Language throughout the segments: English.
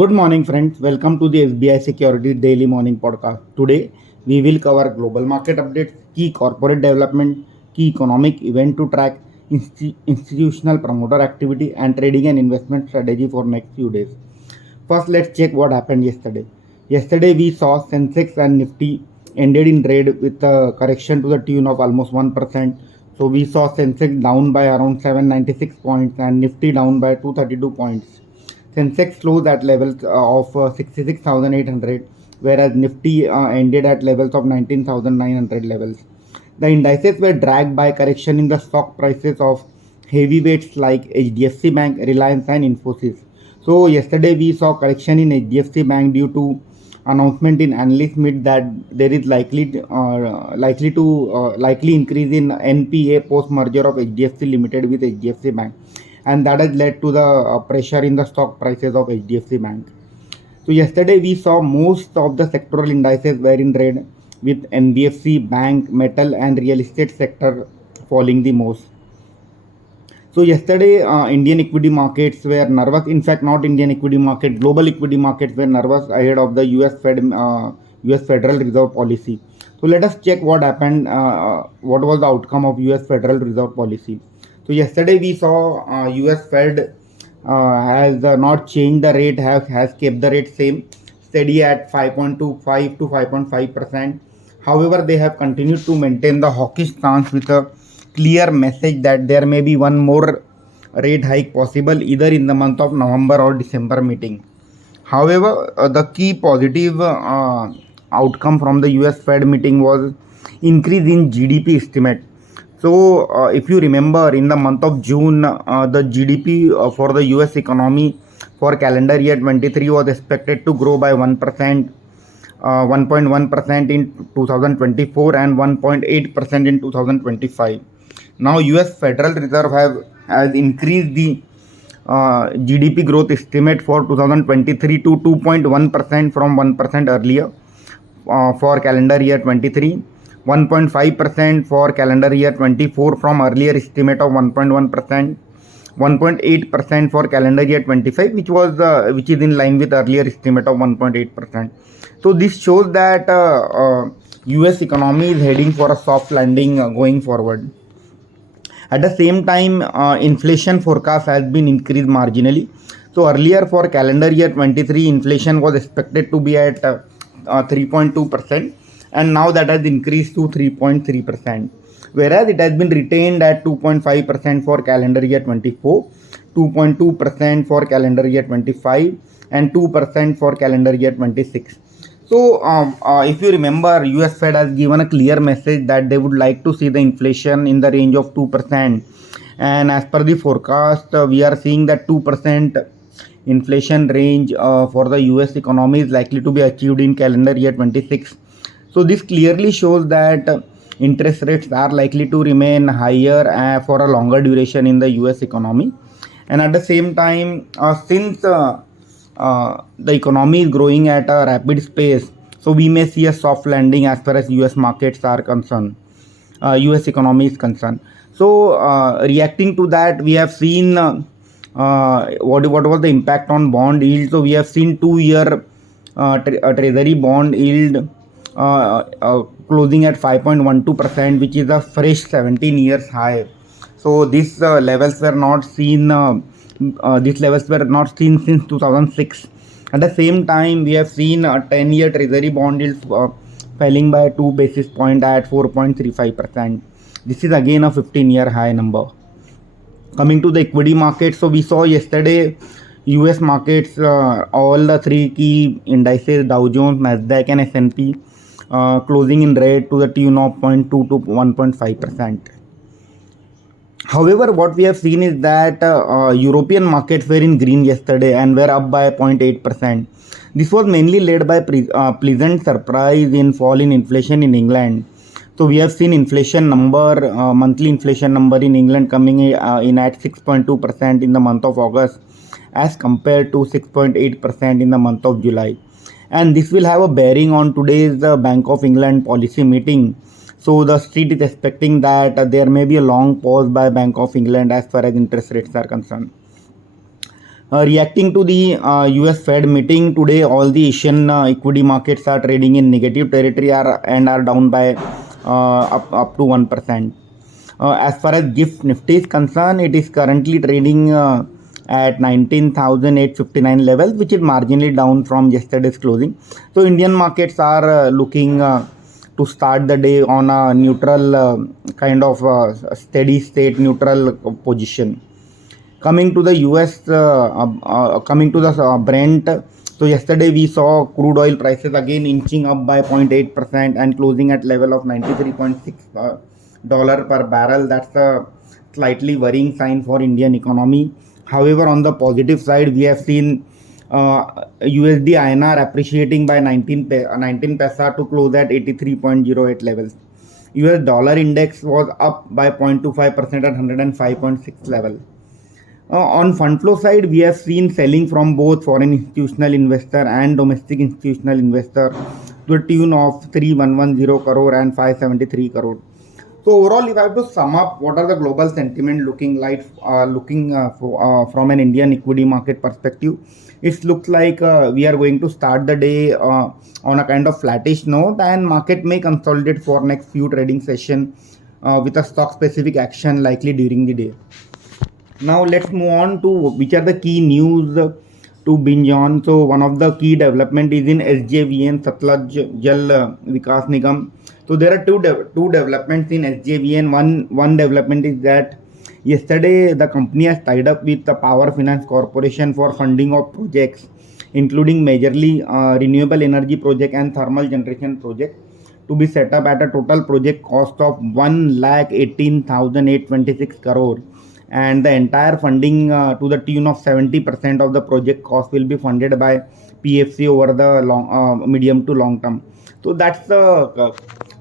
Good morning, friends. Welcome to the SBI Securities Daily Morning Podcast. Today, we will cover global market updates, key corporate development, key economic event to track, institutional promoter activity, and trading and investment strategy for next few days. First, let's check what happened yesterday. Yesterday, we saw Sensex and Nifty ended in trade with a correction to the tune of almost 1%. So we saw Sensex down by around 796 points and Nifty down by 232 points. Sensex closed at levels of 66,800, whereas Nifty ended at levels of 19,900 levels. The indices were dragged by correction in the stock prices of heavyweights like HDFC Bank, Reliance, and Infosys. So yesterday we saw correction in HDFC Bank due to announcement in analyst meet that there is likely increase in NPA post merger of HDFC Limited with HDFC Bank, and that has led to the pressure in the stock prices of HDFC Bank. So yesterday we saw most of the sectoral indices were in red, with NBFC, bank, metal, and real estate sector falling the most. So yesterday, Indian equity markets were nervous. In fact, not Indian equity market, global equity markets were nervous ahead of the US Federal Reserve policy. So let us check what happened. What was the outcome of US Federal Reserve policy? So yesterday we saw US Fed has not changed the rate, has kept the rate same, steady at 5.25 to 5.5%. However, they have continued to maintain the hawkish stance with a clear message that there may be one more rate hike possible either in the month of November or December meeting. However, the key positive outcome from the US Fed meeting was increase in GDP estimate. So, if you remember, in the month of June, the GDP for the US economy for calendar year 23 was expected to grow by 1%. 1.1% in 2024 and 1.8% in 2025. Now, US Federal Reserve has increased the GDP growth estimate for 2023 to 2.1% from 1% earlier for calendar year 23, 1.5% for calendar year 24 from earlier estimate of 1.1%. 1.8% for calendar year 25, which is in line with earlier estimate of 1.8%. So this shows that US economy is heading for a soft landing going forward. At the same time, inflation forecast has been increased marginally. So earlier for calendar year 23, inflation was expected to be at 3.2%, and now that has increased to 3.3%. Whereas it has been retained at 2.5% for calendar year 24, 2.2% for calendar year 25, and 2% for calendar year 26. So, if you remember, US Fed has given a clear message that they would like to see the inflation in the range of 2%. And as per the forecast, we are seeing that 2% inflation range for the US economy is likely to be achieved in calendar year 26. So, this clearly shows that interest rates are likely to remain higher for a longer duration in the US economy. And at the same time, since the economy is growing at a rapid pace, so we may see a soft landing as far as US markets are concerned, US economy is concerned. So reacting to that, we have seen what was the impact on bond yield. So we have seen 2-year treasury bond yield closing at 5.12%, which is a fresh 17 years high. So these levels were not seen. These levels were not seen since 2006. At the same time, we have seen a 10-year treasury bond yields falling by 2 basis points at 4.35%. This is again a 15-year high number. Coming to the equity market, so we saw yesterday US markets, all the three key indices, Dow Jones, Nasdaq, and S&P, closing in red to the tune of 0.2 to 1.5%. However, what we have seen is that European markets were in green yesterday and were up by 0.8%. This was mainly led by pleasant surprise in fall in inflation in England. So we have seen inflation number, monthly inflation number in England coming in at 6.2% in the month of August as compared to 6.8% in the month of July. And this will have a bearing on today's Bank of England policy meeting. So the street is expecting that there may be a long pause by Bank of England as far as interest rates are concerned. Reacting to the US Fed meeting today, all the Asian equity markets are trading in negative territory and are down by up to 1%. As far as GIFT Nifty is concerned, it is currently trading at 19,859 levels, which is marginally down from yesterday's closing. So Indian markets are looking to start the day on a neutral kind of steady state neutral position. Coming to the US, coming to the Brent. So yesterday we saw crude oil prices again inching up by 0.8% and closing at level of $93.6 per barrel. That's a slightly worrying sign for Indian economy. However, on the positive side, we have seen USD INR appreciating by 19 paisa to close at 83.08 levels. US dollar index was up by 0.25% at 105.6 level. On fund flow side, we have seen selling from both foreign institutional investor and domestic institutional investor to a tune of 3110 crore and 573 crore. So overall, if I have to sum up, what are the global sentiment looking like, from an Indian equity market perspective? It looks like we are going to start the day on a kind of flattish note, and market may consolidate for next few trading session with a stock specific action likely during the day. Now let's move on to which are the key news to binge on. So one of the key development is in SJVN, Satluj Jal Vikas Nigam. So there are two developments in SJVN. One development is that yesterday the company has tied up with the Power Finance Corporation for funding of projects, including majorly renewable energy project and thermal generation project, to be set up at a total project cost of 1,18,826 crore, and the entire funding to the tune of 70% of the project cost will be funded by PFC over the medium to long term. So that's a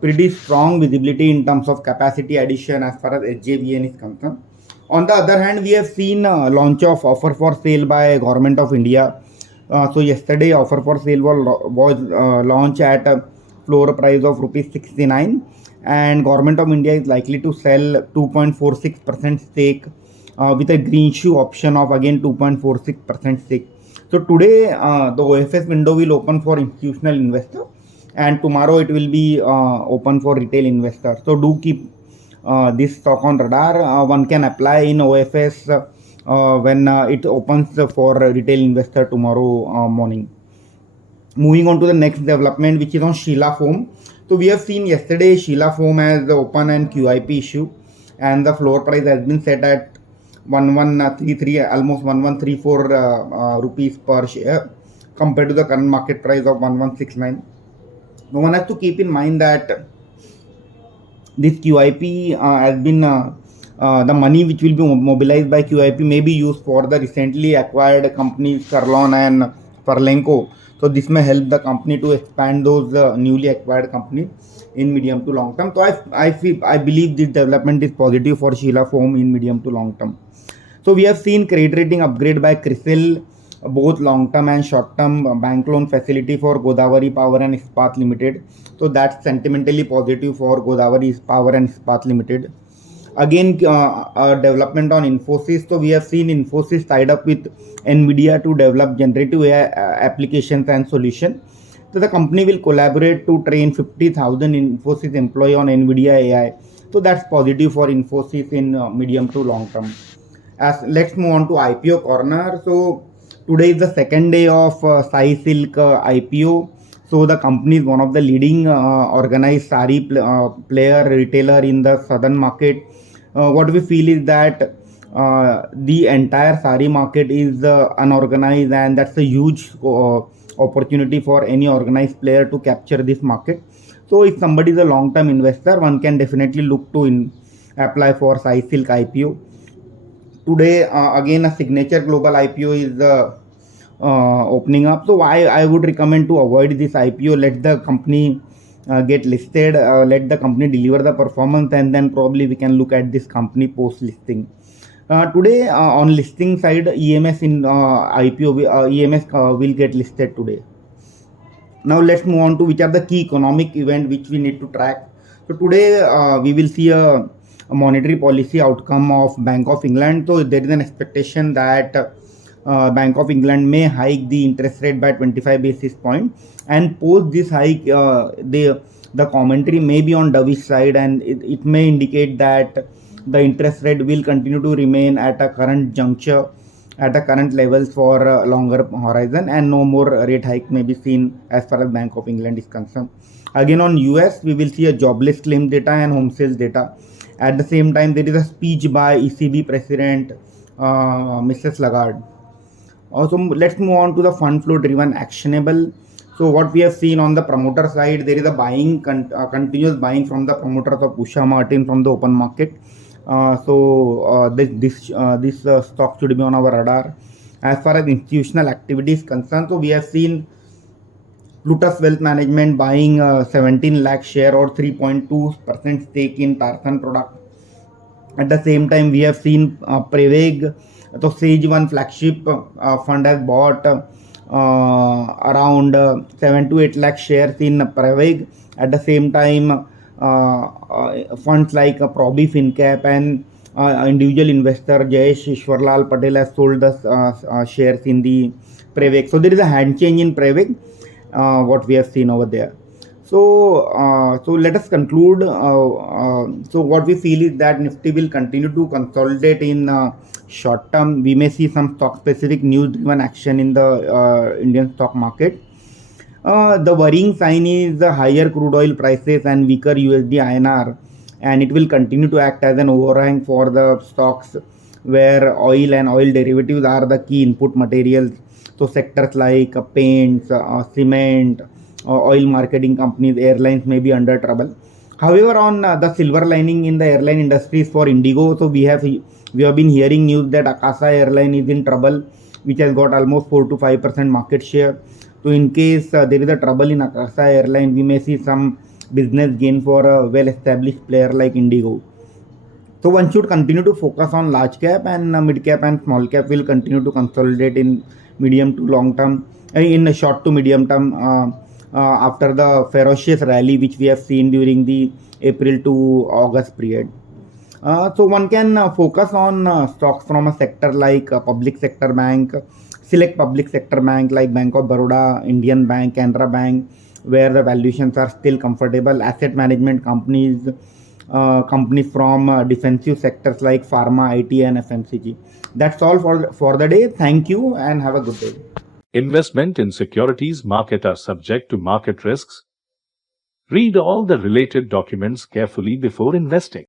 pretty strong visibility in terms of capacity addition as far as SJVN is concerned. On the other hand, we have seen launch of offer for sale by Government of India. So yesterday offer for sale was launched at a floor price of rupees 69, and Government of India is likely to sell 2.46% stake with a green shoe option of again 2.46% stake. So today the OFS window will open for institutional investor, and tomorrow it will be open for retail investors. So do keep this stock on radar. One can apply in OFS when it opens for retail investor tomorrow morning. Moving on to the next development, which is on Sheila Home. So we have seen yesterday Sheila Home has open and QIP issue, and the floor price has been set at 1133, almost 1134 rupees per share, compared to the current market price of 1169. Now one has to keep in mind that this QIP has been the money which will be mobilized by QIP may be used for the recently acquired companies Carlon and Perlenco. So this may help the company to expand those newly acquired companies in medium to long term. So I believe this development is positive for Sheila Foam in medium to long term. So we have seen credit rating upgrade by CRISIL, both long term and short term bank loan facility for Godavari Power and Ispat Limited. So that's sentimentally positive for Godavari Power and Ispat Limited. Again, development on Infosys. So we have seen Infosys tied up with NVIDIA to develop generative AI applications and solutions. So the company will collaborate to train 50,000 Infosys employee on NVIDIA AI. So that's positive for Infosys in medium to long term. Let's move on to IPO corner. So today is the second day of Sai Silk IPO. So the company is one of the leading organized sari player retailer in the southern market. What we feel is that the entire sari market is unorganized, and that's a huge opportunity for any organized player to capture this market. So if somebody is a long-term investor, one can definitely look to apply for Sai Silk IPO. Today again a signature global IPO is opening up. So I would recommend to avoid this IPO. Let the company get listed, let the company deliver the performance, and then probably we can look at this company post listing. Today on listing side, EMS in IPO, EMS will get listed today. Now let's move on to which are the key economic event which we need to track. So today we will see a monetary policy outcome of Bank of England. So there is an expectation that Bank of England may hike the interest rate by 25 basis point, and post this hike, the commentary may be on dovish side, and it may indicate that the interest rate will continue to remain at a current juncture, at a current levels for a longer horizon, and no more rate hike may be seen as far as Bank of England is concerned. Again, on US, we will see a jobless claim data and home sales data. At the same time, there is a speech by ECB President Mrs. Lagarde. Also, let's move on to the fund flow driven actionable. So what we have seen on the promoter side, there is a buying, continuous buying from the promoters of Usha Martin from the open market. This stock should be on our radar. As far as institutional activity is concerned, so we have seen Plutus Wealth Management buying 17 lakh share or 3.2% stake in Tarthan product. At the same time, we have seen Preveg, so Sage One flagship fund has bought around 7 to 8 lakh shares in Preveg. At the same time, funds like Probi FinCap and individual investor Jayesh Ishwarlal Patel has sold the shares in the Preveg. So there is a hand change in Preveg, what we have seen over there. So let us conclude. So what we feel is that Nifty will continue to consolidate in short term. We may see some stock specific news driven action in the Indian stock market. The worrying sign is the higher crude oil prices and weaker USD INR, and it will continue to act as an overhang for the stocks where oil and oil derivatives are the key input materials. So sectors like paints, cement, oil marketing companies, airlines may be under trouble. However, on the silver lining in the airline industry is for Indigo. So we have been hearing news that Akasa Airline is in trouble, which has got almost 4 to 5% market share. So in case there is a trouble in Akasa Airline, we may see some business gain for a well-established player like Indigo. So one should continue to focus on large cap, and mid cap and small cap will continue to consolidate in medium to long term, in a short to medium term, after the ferocious rally which we have seen during the April to August period. So one can focus on stocks from a sector like public sector bank, select public sector bank like Bank of Baroda, Indian Bank, Canara Bank, where the valuations are still comfortable, asset management companies, companies from defensive sectors like pharma, IT, and FMCG. That's all for the day. Thank you and have a good day. Investment in securities market are subject to market risks. Read all the related documents carefully before investing.